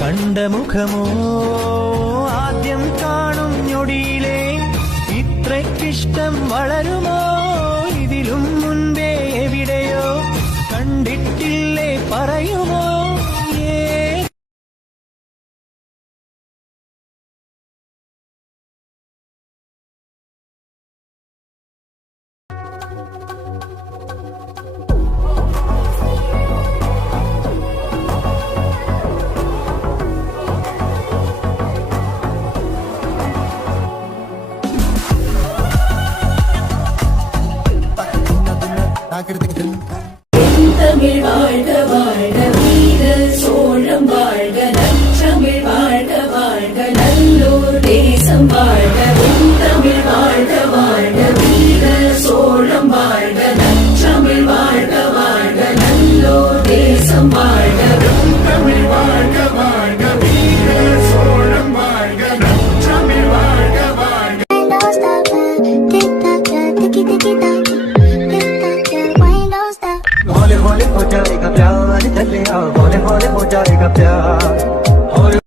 കണ്ടമുഖമോ ആദ്യം കാണും ഞൊടിയിലേ ഇത്രയ്ക്കിഷ്ടം വളരുമോ ഇതിലും മുൻപേ എവിടെയോ കണ്ടിട്ടില്ലേ പറയുമോ தமிழ் வாழ்க வாழ்க வீர சோழம் வாழ்க நற்றமிழ் வாழ்க வாழ்க நல்லூர் தேசம் வாழ்க தமிழ் வாழ்க வாழ்க வீர சோழம் வாழ்க நற்றமிழ் வாழ்க வாழ்க நல்லூர் தேசம் வாழ்க தமிழ் வாழ்க வாழ்க வீர சோழம் வாழ்க நற்றமிழ் வாழ்க வாழ்க हौले हौले हो जाएगा प्यार चले आओ हौले हौले हो जाएगा प्यार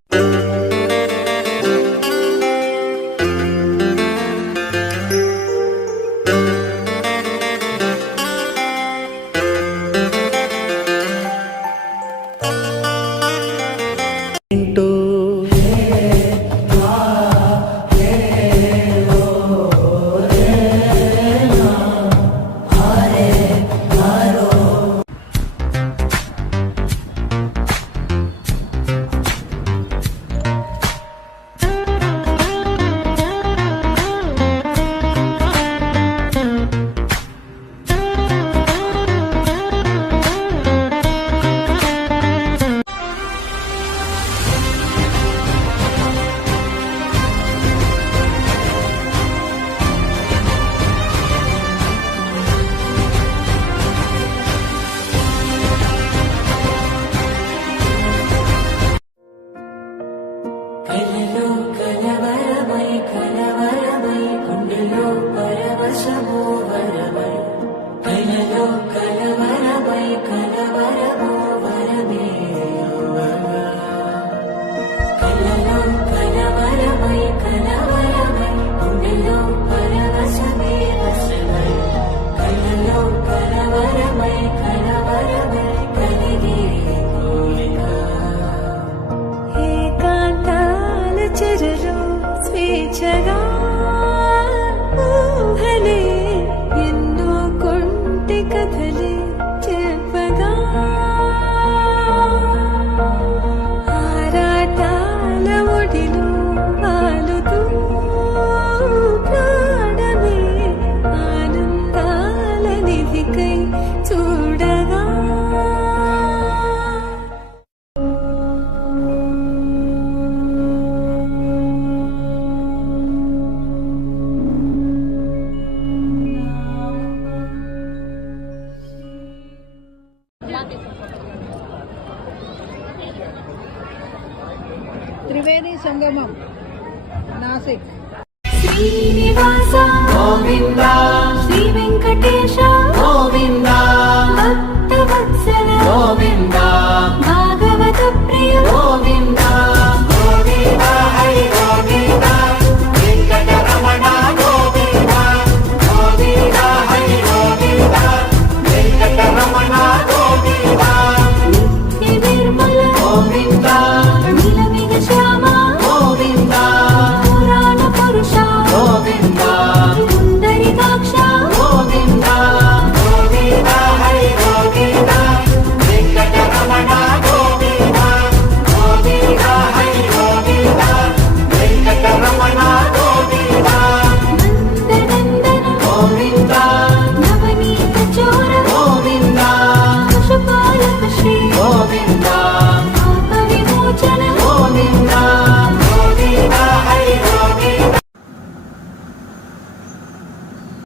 त्रिवेणी संगमम नासिक श्रीनिवास गोविंदा श्री वेंकटेश